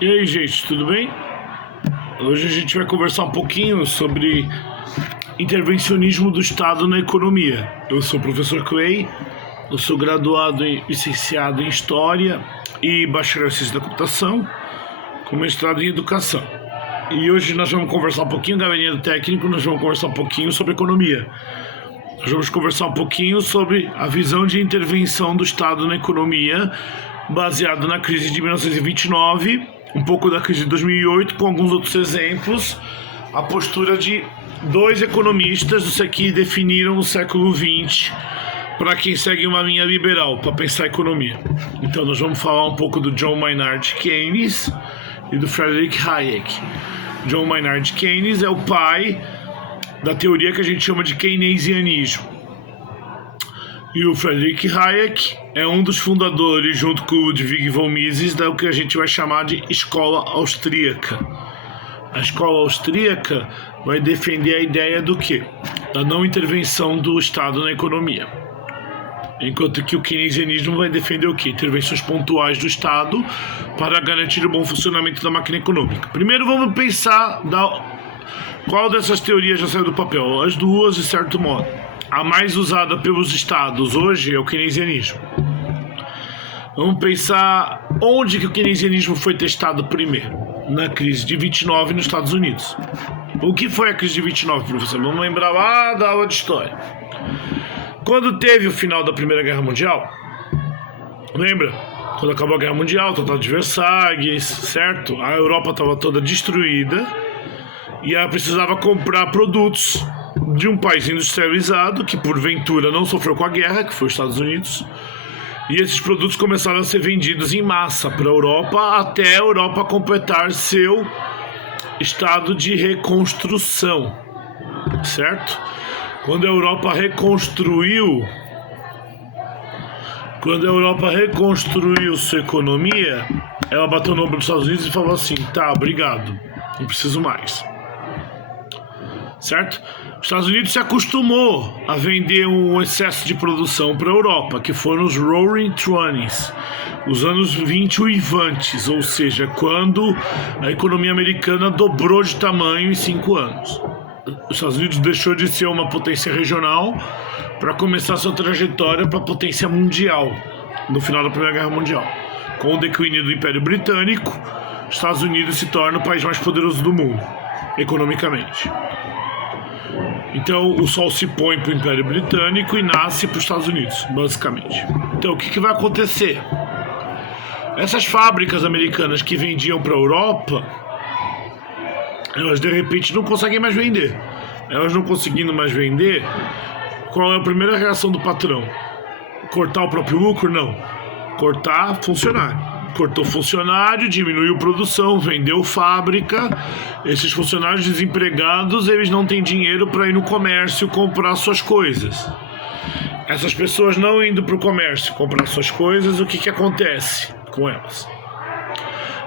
E aí, gente, tudo bem? Hoje a gente vai conversar um pouquinho sobre intervencionismo do Estado na economia. Eu sou o professor Clay, eu sou graduado e licenciado em História e bacharel em Ciência da Computação, com mestrado em Educação. E hoje nós vamos conversar um pouquinho, galerinha do técnico, nós vamos conversar um pouquinho sobre economia. Nós vamos conversar um pouquinho sobre a visão de intervenção do Estado na economia, baseado na crise de 1929, um pouco da crise de 2008, com alguns outros exemplos, a postura de dois economistas que definiram o século XX para quem segue uma linha liberal, para pensar a economia. Então nós vamos falar um pouco do John Maynard Keynes e do Friedrich Hayek. John Maynard Keynes é o pai da teoria que a gente chama de keynesianismo. E o Friedrich Hayek é um dos fundadores, junto com o Ludwig von Mises, do que a gente vai chamar de escola austríaca. A escola austríaca vai defender a ideia do quê? Da não intervenção do Estado na economia. Enquanto que o keynesianismo vai defender o quê? Intervenções pontuais do Estado para garantir o bom funcionamento da máquina econômica. Primeiro vamos pensar qual dessas teorias já saiu do papel. As duas, de certo modo. A mais usada pelos estados hoje é o keynesianismo. Vamos pensar onde que o keynesianismo foi testado primeiro. Na crise de 29 nos Estados Unidos. O que foi a crise de 29, professor? Vamos lembrar lá da aula de história. Quando teve o final da Primeira Guerra Mundial, lembra? Quando acabou a Guerra Mundial, o Tratado de Versalhes, certo? A Europa estava toda destruída e ela precisava comprar produtos de um país industrializado que porventura não sofreu com a guerra, que foi os Estados Unidos, e esses produtos começaram a ser vendidos em massa para a Europa até a Europa completar seu estado de reconstrução, certo? Quando a Europa reconstruiu sua economia, ela bateu no ombro dos Estados Unidos e falou assim: tá, obrigado, não preciso mais. Certo? Os Estados Unidos se acostumou a vender um excesso de produção para a Europa, que foram os Roaring Twenties, os anos 20 uivantes, ou seja, quando a economia americana dobrou de tamanho em 5 anos. Os Estados Unidos deixou de ser uma potência regional para começar sua trajetória para a potência mundial, no final da Primeira Guerra Mundial. Com o declínio do Império Britânico, os Estados Unidos se torna o país mais poderoso do mundo, economicamente. Então o sol se põe para o Império Britânico e nasce para os Estados Unidos, basicamente. Então o que vai acontecer? Essas fábricas americanas que vendiam para a Europa, elas de repente não conseguem mais vender. Elas não conseguindo mais vender, qual é a primeira reação do patrão? Cortar o próprio lucro? Não. Cortar funcionário. Cortou funcionário, diminuiu produção, vendeu fábrica. Esses funcionários desempregados, eles não têm dinheiro para ir no comércio comprar suas coisas. Essas pessoas não indo para o comércio comprar suas coisas, o que acontece com elas?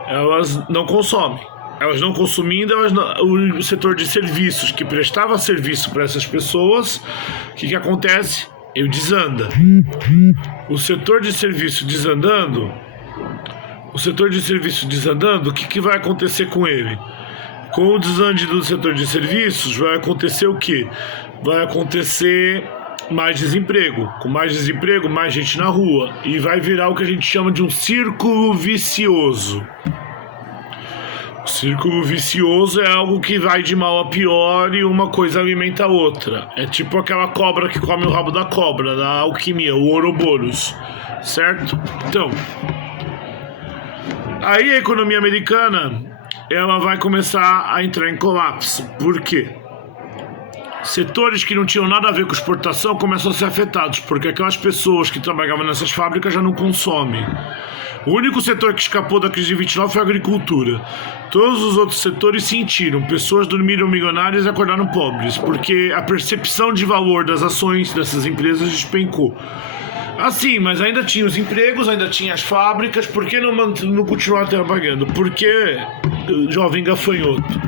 Elas não consomem. Elas não consumindo, o setor de serviços que prestava serviço para essas pessoas, o que acontece? Ele desanda. O setor de serviço desandando, o que vai acontecer com ele? Com o desande do setor de serviços, vai acontecer o quê? Vai acontecer mais desemprego. Com mais desemprego, mais gente na rua. E vai virar o que a gente chama de um círculo vicioso. O círculo vicioso é algo que vai de mal a pior e uma coisa alimenta a outra. É tipo aquela cobra que come o rabo da cobra, da alquimia, o Ouroboros. Certo? Então, aí a economia americana, ela vai começar a entrar em colapso. Por quê? Setores que não tinham nada a ver com exportação começam a ser afetados, porque aquelas pessoas que trabalhavam nessas fábricas já não consomem. O único setor que escapou da crise de 29 foi a agricultura. Todos os outros setores sentiram. Pessoas dormiram milionárias e acordaram pobres, porque a percepção de valor das ações dessas empresas despencou. Assim, mas ainda tinha os empregos, ainda tinha as fábricas. Por que não continuar trabalhando? Porque, jovem gafanhoto,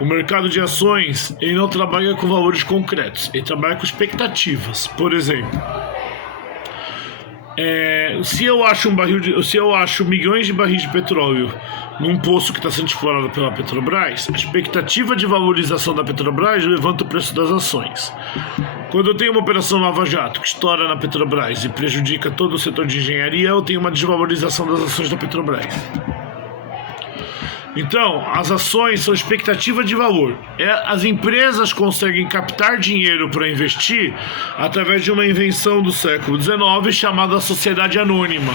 o mercado de ações, ele não trabalha com valores concretos, ele trabalha com expectativas. Por exemplo, Se eu acho milhões de barris de petróleo num poço que está sendo explorado pela Petrobras, a expectativa de valorização da Petrobras levanta o preço das ações. Quando eu tenho uma operação Lava Jato que estoura na Petrobras e prejudica todo o setor de engenharia, eu tenho uma desvalorização das ações da Petrobras. Então, as ações são expectativa de valor. As empresas conseguem captar dinheiro para investir através de uma invenção do século XIX chamada Sociedade Anônima,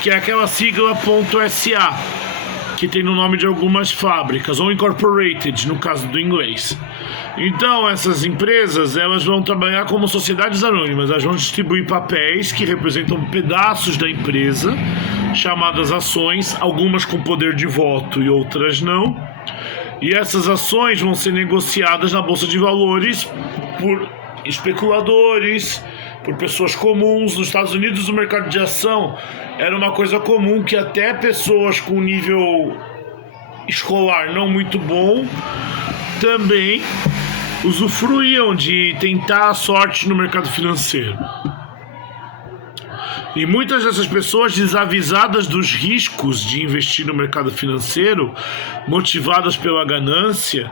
que é aquela sigla .SA, que tem no nome de algumas fábricas, ou Incorporated, no caso do inglês. Então, essas empresas, elas vão trabalhar como sociedades anônimas, elas vão distribuir papéis que representam pedaços da empresa, chamadas ações, algumas com poder de voto e outras não. E essas ações vão ser negociadas na Bolsa de Valores por especuladores, por pessoas comuns. Nos Estados Unidos, o mercado de ação era uma coisa comum que até pessoas com nível escolar não muito bom também usufruíam de tentar a sorte no mercado financeiro. E muitas dessas pessoas, desavisadas dos riscos de investir no mercado financeiro, motivadas pela ganância,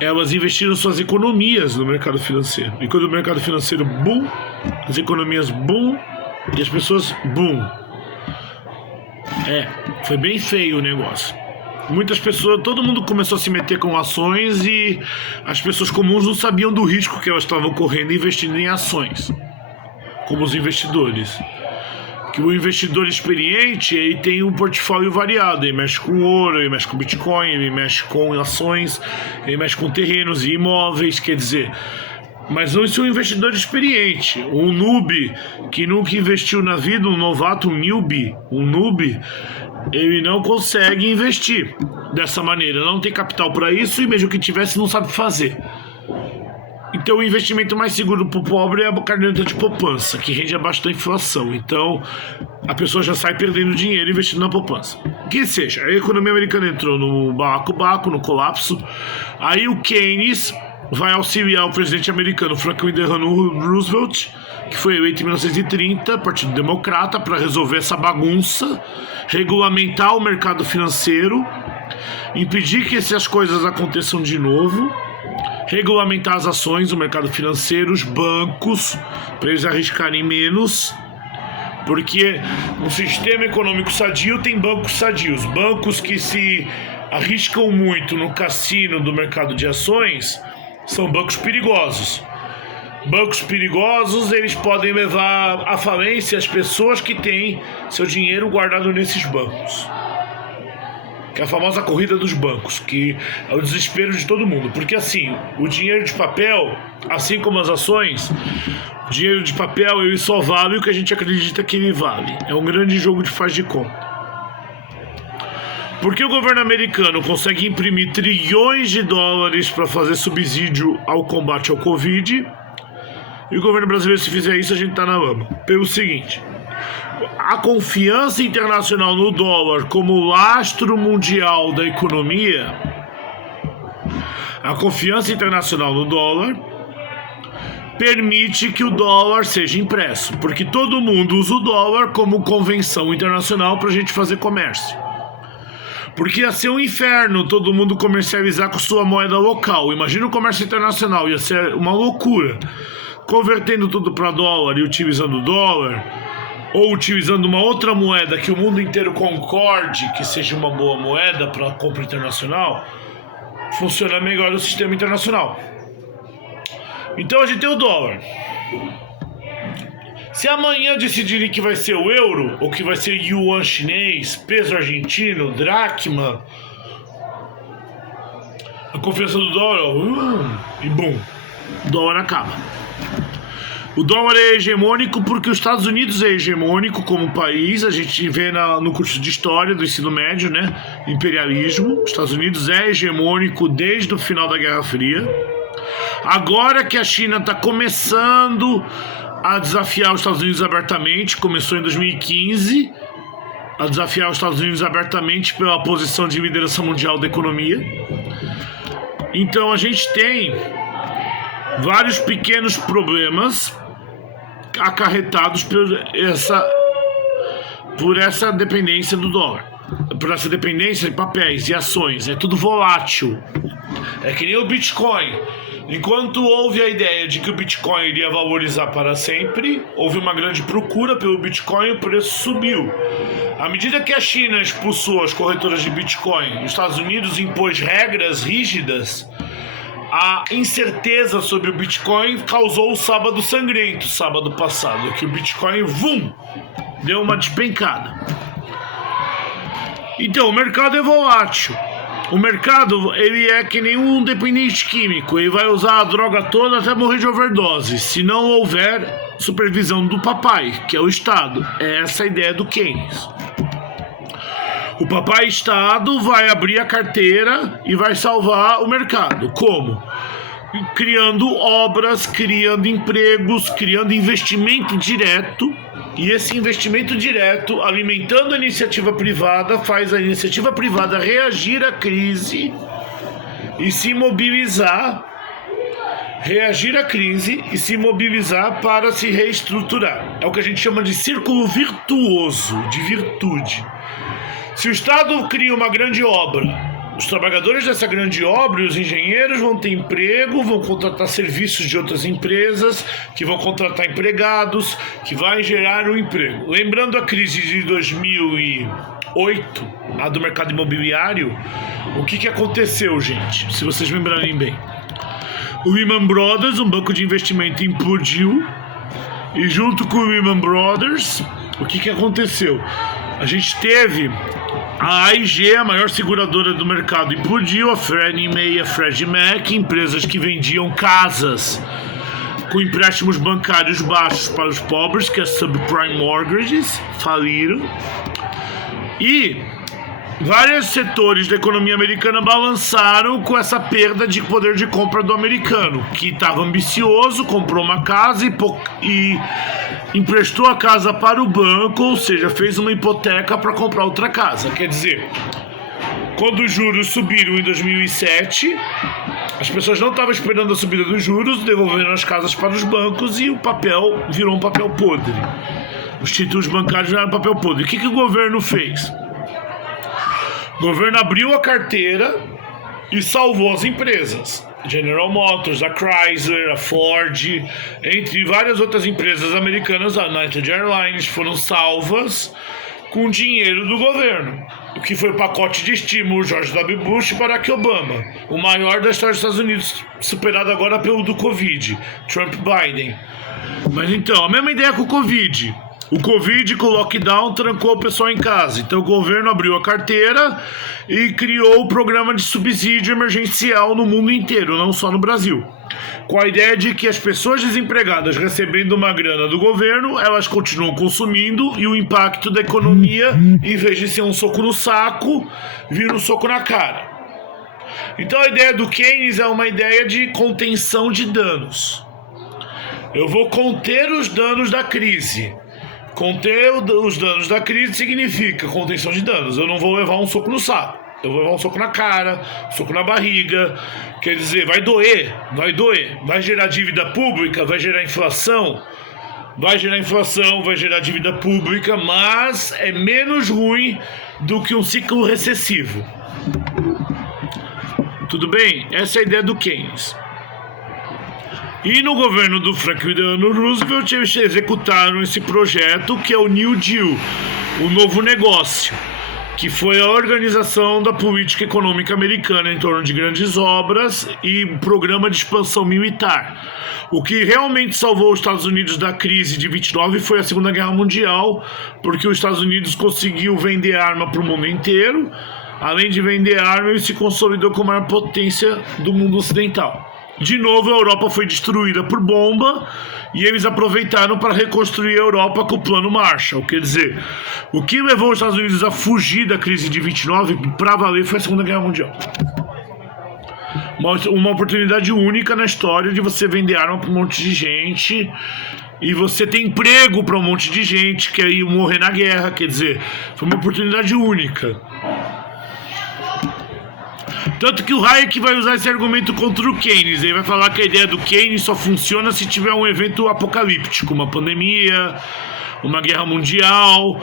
elas investiram suas economias no mercado financeiro. E quando o mercado financeiro boom, as economias boom e as pessoas boom. Foi bem feio o negócio. Muitas pessoas, todo mundo começou a se meter com ações e as pessoas comuns não sabiam do risco que elas estavam correndo investindo em ações, como os investidores. Que o investidor experiente, ele tem um portfólio variado, ele mexe com ouro, ele mexe com Bitcoin, ele mexe com ações, ele mexe com terrenos e imóveis, quer dizer, mas não é um investidor experiente, um noob que nunca investiu na vida, um novato, um noob, ele não consegue investir dessa maneira, não tem capital para isso e mesmo que tivesse não sabe fazer. Então o investimento mais seguro para o pobre é a caderneta de poupança, que rende abaixo da inflação. Então a pessoa já sai perdendo dinheiro investindo na poupança. Que seja, a economia americana entrou no balacobaco, no colapso. Aí o Keynes vai auxiliar o presidente americano Franklin Delano Roosevelt, que foi eleito em 1930, Partido Democrata, para resolver essa bagunça, regulamentar o mercado financeiro, impedir que essas coisas aconteçam de novo, regulamentar as ações do mercado financeiro, os bancos, para eles arriscarem menos, porque no sistema econômico sadio tem bancos sadios, bancos que se arriscam muito no cassino do mercado de ações são bancos perigosos. Bancos perigosos, eles podem levar à falência as pessoas que têm seu dinheiro guardado nesses bancos. Que é a famosa corrida dos bancos, que é o desespero de todo mundo. Porque assim, o dinheiro de papel, assim como as ações, o dinheiro de papel ele só vale o que a gente acredita que ele vale. É um grande jogo de faz de conta. Porque o governo americano consegue imprimir trilhões de dólares para fazer subsídio ao combate ao Covid, e o governo brasileiro, se fizer isso, a gente tá na lama. Pelo seguinte: a confiança internacional no dólar como lastro mundial da economia, a confiança internacional no dólar permite que o dólar seja impresso, porque todo mundo usa o dólar como convenção internacional para a gente fazer comércio. Porque ia ser um inferno todo mundo comercializar com sua moeda local. Imagina o comércio internacional, ia ser uma loucura. Convertendo tudo para dólar e utilizando o dólar, ou utilizando uma outra moeda que o mundo inteiro concorde que seja uma boa moeda para a compra internacional, funciona melhor o sistema internacional. Então a gente tem o dólar. Se amanhã decidirem que vai ser o euro, ou que vai ser yuan chinês, peso argentino, dracma, a confiança do dólar, e bum, o dólar acaba. O dólar é hegemônico porque os Estados Unidos é hegemônico como país. A gente vê no curso de história do ensino médio, né? Imperialismo. Os Estados Unidos é hegemônico desde o final da Guerra Fria. Agora que a China está começando a desafiar os Estados Unidos abertamente, começou em 2015, a desafiar os Estados Unidos abertamente pela posição de liderança mundial da economia. Então a gente tem vários pequenos problemas acarretados por essa dependência do dólar, por essa dependência de papéis e ações. É tudo volátil. É que nem o Bitcoin. Enquanto houve a ideia de que o Bitcoin iria valorizar para sempre, houve uma grande procura pelo Bitcoin e o preço subiu. À medida que a China expulsou as corretoras de Bitcoin e os Estados Unidos impôs regras rígidas, a incerteza sobre o Bitcoin causou o sábado sangrento, sábado passado, que o Bitcoin, deu uma despencada. Então, o mercado é volátil. O mercado, ele é que nem um dependente químico. Ele vai usar a droga toda até morrer de overdose, se não houver supervisão do papai, que é o Estado. É essa a ideia do Keynes. O papai Estado vai abrir a carteira e vai salvar o mercado. Como? Criando obras, criando empregos, criando investimento direto. E esse investimento direto, alimentando a iniciativa privada, faz a iniciativa privada reagir à crise e se mobilizar, para se reestruturar. É o que a gente chama de círculo virtuoso, de virtude. Se o Estado cria uma grande obra, os trabalhadores dessa grande obra e os engenheiros vão ter emprego, vão contratar serviços de outras empresas, que vão contratar empregados, que vai gerar um emprego. Lembrando a crise de 2008, a do mercado imobiliário, o que aconteceu, gente? Se vocês lembrarem bem. O Lehman Brothers, um banco de investimento, implodiu, e junto com o Lehman Brothers, o que aconteceu? A gente teve a AIG, a maior seguradora do mercado, implodiu, a Fannie Mae e a Freddie Mac, empresas que vendiam casas com empréstimos bancários baixos para os pobres, que é subprime mortgages, faliram. E vários setores da economia americana balançaram com essa perda de poder de compra do americano, que estava ambicioso, comprou uma casa e emprestou a casa para o banco, ou seja, fez uma hipoteca para comprar outra casa. Quer dizer, quando os juros subiram em 2007, as pessoas não estavam esperando a subida dos juros, devolveram as casas para os bancos e o papel virou um papel podre. Os títulos bancários viraram papel podre. O que o governo fez? O governo abriu a carteira e salvou as empresas. General Motors, a Chrysler, a Ford, entre várias outras empresas americanas, a United Airlines, foram salvas com dinheiro do governo. O que foi o pacote de estímulo George W. Bush e Barack Obama, o maior da história dos Estados Unidos, superado agora pelo do Covid, Trump-Biden. Mas então, a mesma ideia com o Covid. O Covid, com o lockdown, trancou o pessoal em casa. Então o governo abriu a carteira e criou o programa de subsídio emergencial no mundo inteiro, não só no Brasil. Com a ideia de que as pessoas desempregadas recebendo uma grana do governo, elas continuam consumindo e o impacto da economia, em vez de ser um soco no saco, vira um soco na cara. Então a ideia do Keynes é uma ideia de contenção de danos. Eu vou conter os danos da crise. Conter os danos da crise significa contenção de danos. Eu não vou levar um soco no saco. Eu vou levar um soco na cara, um soco na barriga. Quer dizer, vai doer. Vai gerar dívida pública, vai gerar inflação. Vai gerar dívida pública, mas é menos ruim do que um ciclo recessivo. Tudo bem? Essa é a ideia do Keynes. E no governo do Franklin Delano Roosevelt eles executaram esse projeto que é o New Deal, o novo negócio, que foi a organização da política econômica americana em torno de grandes obras e programa de expansão militar. O que realmente salvou os Estados Unidos da crise de 29 foi a Segunda Guerra Mundial, porque os Estados Unidos conseguiu vender arma para o mundo inteiro. Além de vender arma, ele se consolidou como a maior potência do mundo ocidental. De novo, a Europa foi destruída por bomba e eles aproveitaram para reconstruir a Europa com o Plano Marshall. Quer dizer, o que levou os Estados Unidos a fugir da crise de 29 para valer foi a Segunda Guerra Mundial. Uma oportunidade única na história de você vender arma para um monte de gente e você ter emprego para um monte de gente que ia morrer na guerra. Quer dizer, foi uma oportunidade única. Tanto que o Hayek vai usar esse argumento contra o Keynes. Ele vai falar que a ideia do Keynes só funciona se tiver um evento apocalíptico, uma pandemia, uma guerra mundial,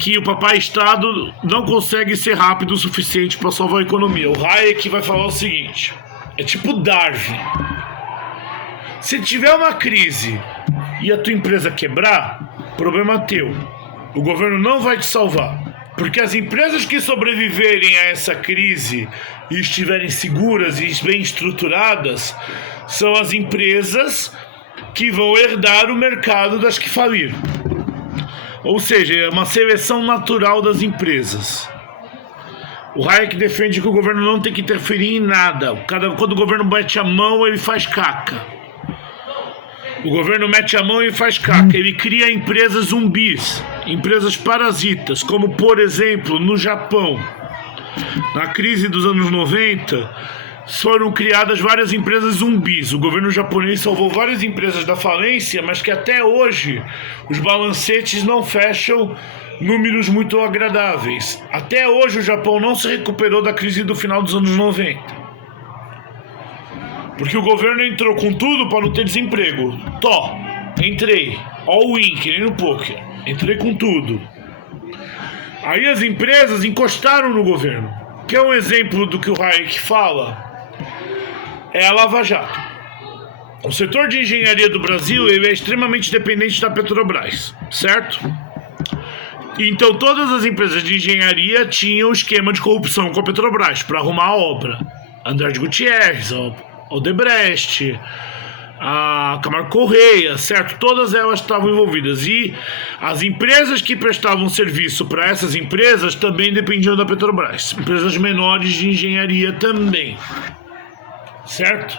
que o papai Estado não consegue ser rápido o suficiente para salvar a economia. O Hayek vai falar o seguinte: é tipo Darwin. Se tiver uma crise e a tua empresa quebrar, problema teu. O governo não vai te salvar. Porque as empresas que sobreviverem a essa crise e estiverem seguras e bem estruturadas são as empresas que vão herdar o mercado das que faliram. Ou seja, é uma seleção natural das empresas. O Hayek defende que o governo não tem que interferir em nada. Quando o governo mete a mão, ele faz caca. O governo mete a mão e faz caca. Ele cria empresas zumbis, empresas parasitas, como por exemplo no Japão. Na crise dos anos 90, foram criadas várias empresas zumbis. O governo japonês salvou várias empresas da falência, mas que até hoje os balancetes não fecham números muito agradáveis. Até hoje o Japão não se recuperou da crise do final dos anos 90. Porque o governo entrou com tudo para não ter desemprego. Entrei. All in, que nem no poker. Entrei com tudo. Aí as empresas encostaram no governo. Que é um exemplo do que o Hayek fala. É a Lava Jato. O setor de engenharia do Brasil ele é extremamente dependente da Petrobras, certo? Então todas as empresas de engenharia tinham esquema de corrupção com a Petrobras para arrumar a obra. André de Gutierrez, Odebrecht, a Camargo Correia, certo? Todas elas estavam envolvidas. E as empresas que prestavam serviço para essas empresas também dependiam da Petrobras. Empresas menores de engenharia também, certo?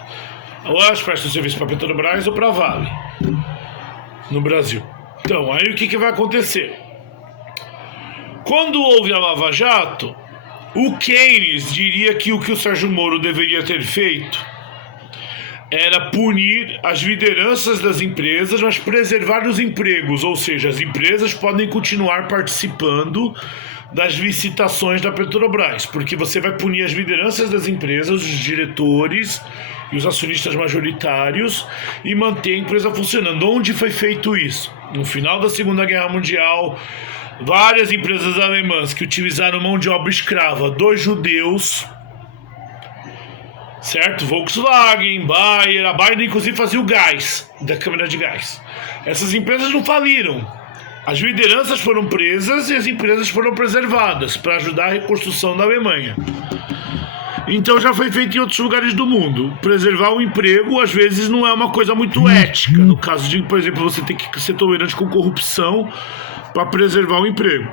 Ou elas prestam serviço para a Petrobras ou para a Vale, no Brasil. Então, aí o que vai acontecer? Quando houve a Lava Jato, o Keynes diria que o Sérgio Moro deveria ter feito era punir as lideranças das empresas, mas preservar os empregos, ou seja, as empresas podem continuar participando das licitações da Petrobras, porque você vai punir as lideranças das empresas, os diretores e os acionistas majoritários e manter a empresa funcionando. Onde foi feito isso? No final da Segunda Guerra Mundial, várias empresas alemãs que utilizaram mão de obra escrava dos judeus, certo? Volkswagen, Bayer, a Bayer inclusive fazia o gás, da câmara de gás. Essas empresas não faliram. As lideranças foram presas e as empresas foram preservadas para ajudar a reconstrução da Alemanha. Então já foi feito em outros lugares do mundo. Preservar o emprego às vezes não é uma coisa muito ética. No caso de, por exemplo, você ter que ser tolerante com corrupção para preservar o emprego.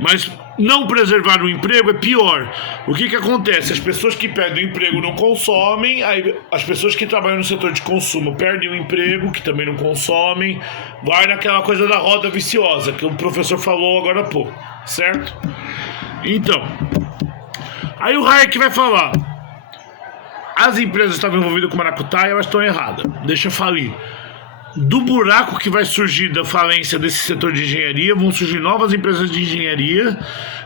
Mas não preservar o emprego é pior. O que acontece? As pessoas que perdem o emprego não consomem, aí as pessoas que trabalham no setor de consumo perdem o emprego, que também não consomem, vai naquela coisa da roda viciosa, que o professor falou agora há pouco, certo? Então, aí o Hayek vai falar: as empresas estavam envolvidas com maracutaia, elas estão erradas, deixa falir. Do buraco que vai surgir da falência desse setor de engenharia, vão surgir novas empresas de engenharia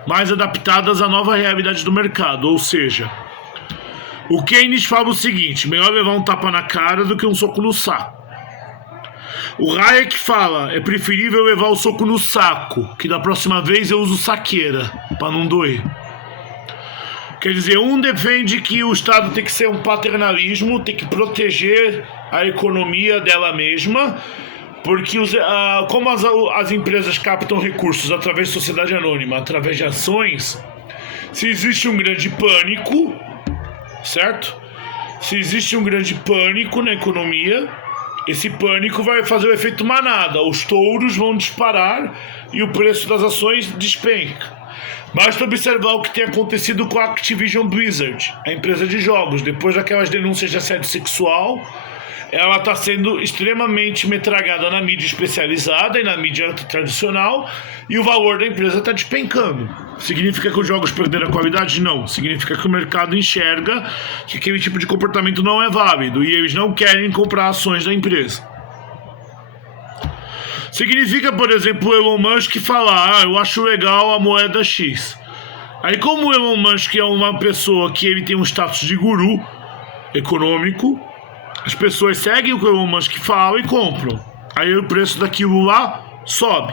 mais adaptadas à nova realidade do mercado. Ou seja, o Keynes fala o seguinte: melhor levar um tapa na cara do que um soco no saco. O Hayek fala: é preferível levar o soco no saco, que da próxima vez eu uso saqueira, para não doer. Quer dizer, um defende que o Estado tem que ser um paternalismo, tem que proteger a economia dela mesma, porque como as empresas captam recursos através de sociedade anônima, através de ações, se existe um grande pânico, certo? Se existe um grande pânico na economia, esse pânico vai fazer o efeito manada, os touros vão disparar e o preço das ações despenca. Basta observar o que tem acontecido com a Activision Blizzard, a empresa de jogos. Depois daquelas denúncias de assédio sexual, ela está sendo extremamente metralhada na mídia especializada e na mídia tradicional, e o valor da empresa está despencando. Significa que os jogos perderam a qualidade? Não. Significa que o mercado enxerga que aquele tipo de comportamento não é válido e eles não querem comprar ações da empresa. Significa, por exemplo, o Elon Musk falar: eu acho legal a moeda X. Aí, como o Elon Musk é uma pessoa que ele tem um status de guru econômico, as pessoas seguem o que o Elon Musk fala e compram. Aí o preço daquilo lá sobe.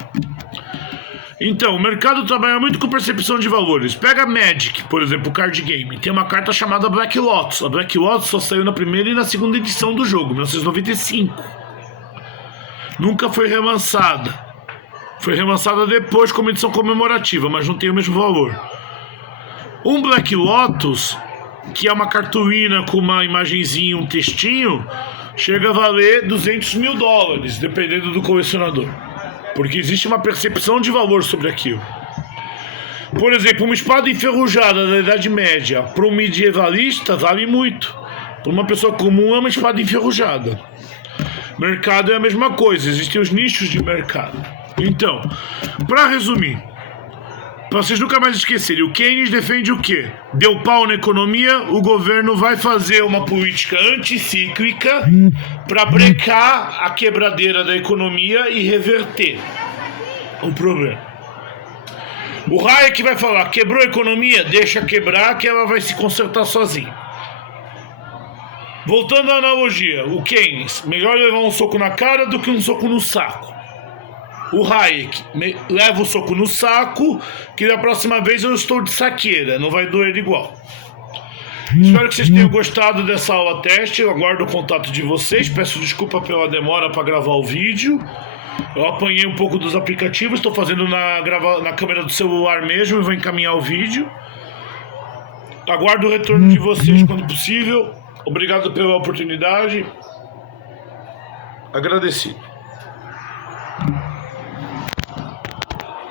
Então, o mercado trabalha muito com percepção de valores. Pega Magic, por exemplo, o card game. Tem uma carta chamada Black Lotus. A Black Lotus só saiu na primeira e na segunda edição do jogo, 1995. Nunca foi relançada. Foi relançada depois como edição comemorativa, mas não tem o mesmo valor. Um Black Lotus, que é uma cartolina com uma imagenzinha, um textinho, chega a valer $200 mil, dependendo do colecionador. Porque existe uma percepção de valor sobre aquilo. Por exemplo, uma espada enferrujada da Idade Média para um medievalista vale muito. Para uma pessoa comum é uma espada enferrujada. Mercado é a mesma coisa, existem os nichos de mercado. Então, para resumir, para vocês nunca mais esquecerem, o Keynes defende o quê? Deu pau na economia, o governo vai fazer uma política anticíclica para brecar a quebradeira da economia e reverter o problema. O Hayek vai falar, quebrou a economia, deixa quebrar que ela vai se consertar sozinha. Voltando à analogia, o Keynes, melhor levar um soco na cara do que um soco no saco. O Hayek, leva o soco no saco, que da próxima vez eu estou de saqueira, não vai doer igual. Espero que vocês tenham gostado dessa aula teste, eu aguardo o contato de vocês, peço desculpa pela demora para gravar o vídeo. Eu apanhei um pouco dos aplicativos, estou fazendo na câmera do celular mesmo e vou encaminhar o vídeo. Aguardo o retorno de vocês quando possível. Obrigado pela oportunidade. Agradecido.